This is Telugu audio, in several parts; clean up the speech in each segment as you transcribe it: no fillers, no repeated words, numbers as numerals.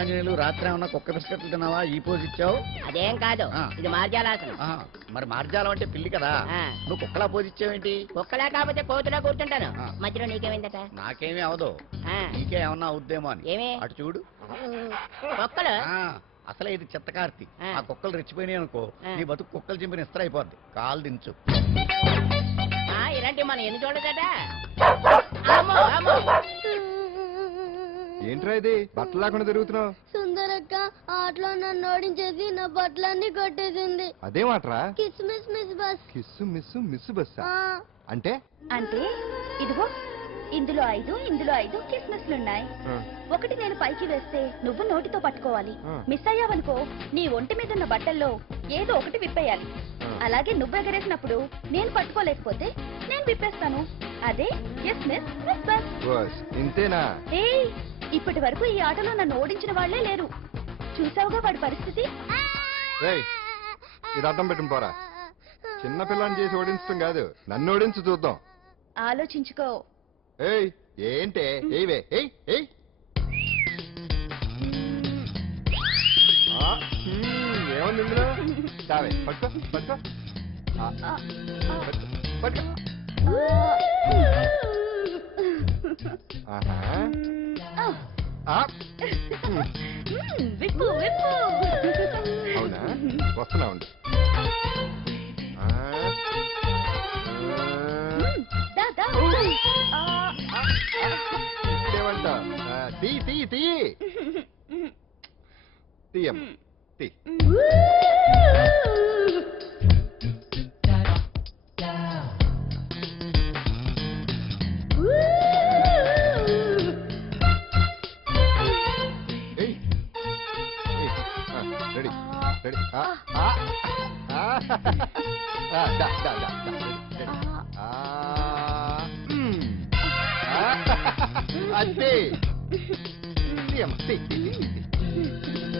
ఆంజనేయులు రాత్రి ఏమన్నా కుక్క బిస్కెట్లు తిన్నావా ఈ పోజ్ ఇచ్చావు? అదేం కాదు, ఆ. ఇది మార్జాలాసనం. మరి మార్జాలం అంటే పిల్లి కదా, ఆ. నువ్వు కుక్కలా పోజ్ ఇచ్చావేంటి? కుక్కలా కాకపోతే కోతులా కూర్చుంటాను. ఆ. మధ్యలో నీకేమైందట? నాకేమీ అవదు, ఆ. నీకే ఏమన్నా అవుద్దేమో అని. ఏమి? అటు చూడు. కుక్కలు అసలే ఇది చిత్తకార్తి. ఆ. ఆ కుక్కలు రెచ్చిపోయినాయి అనుకో, ఆ. నీ బతుకు కుక్కలు చింపిన ఇస్త్ర అయిపోద్ది. కాలు దించు. ఇలాంటి మనం ఎన్ని చూడదట. అమ్మో, అమ్మో. ఏంట్రా ఇది బట్టలు లేకుండా తిరుగుతున్నావు? సుందరక్క ఆటలో నన్ను ఓడించేసి నా బట్టలన్నీ కొట్టేసింది. అదేమాట్రా? Kiss miss miss bus. Kiss miss miss బస్సా ఆ, అంటే? అంటే ఇదిగో ఇందులో 5 కిస్మిస్లున్నాయి. ఒకటి నేను పైకి వేస్తే నువ్వు నోటితో పట్టుకోవాలి. మిస్ అయ్యావనుకో నీ ఒంటి మీద ఉన్న బట్టల్లో ఏదో ఒకటి విప్పేయాలి. అలాగే నువ్వు ఎగరేసినప్పుడు నేను పట్టుకోలేకపోతే నేను విప్పేస్తాను. అదే కిస్మిస్ మిస్ బస్. బస్ ఇంతేనా? ఏయ్, ఇప్పటి వరకు ఈ ఆటలో నన్ను ఓడించిన వాళ్లే లేరు. చూసావుగా వాడి పరిస్థితి. రేయ్, ఇది అర్థం పెట్టుకుని పోరా. చిన్న పిల్లని చేసి ఓడించడం కాదు, నన్ను ఓడించి చూద్దాం. ఆలోచించుకో. ఏయ్ ఏంటే? ఏవే ఏయ్ ఏయ్. ఏముంది ఇందులో? చావే పట్టుకో పట్టుకో పట్టుకో. ఆహా. విప్పు విప్పు. అవునా? వస్తున్నా ఉండు. ఇదేమంటా? తీ తీ తీ తీయం తీ. Ready ready. అంతే. తీయమ్మ తీ తీ తీ తీ.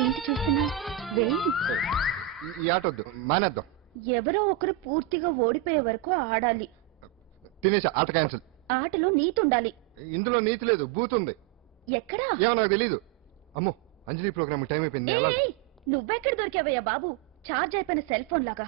ఏంటి చూస్తున్నా? వెయ్యి. ఈ ఆట వద్దు, మానేద్దాం. ఎవరో ఒకరు పూర్తిగా ఓడిపోయే వరకు ఆడాలి. తినేసా, ఆట క్యాన్సిల్. ఆటలో నీతి ఉండాలి. ఇందులో నీతి లేదు, బూత్ ఉంది. ఎక్కడా? ఏమో నాకు తెలీదు. అమ్మో, అంజలి ప్రోగ్రామ్ టైం అయిపోయింది. ఏయ్, నువ్వెక్కడ దొరికావయ్యా బాబు? చార్జ్ అయిపోయిన సెల్ ఫోన్ లాగా.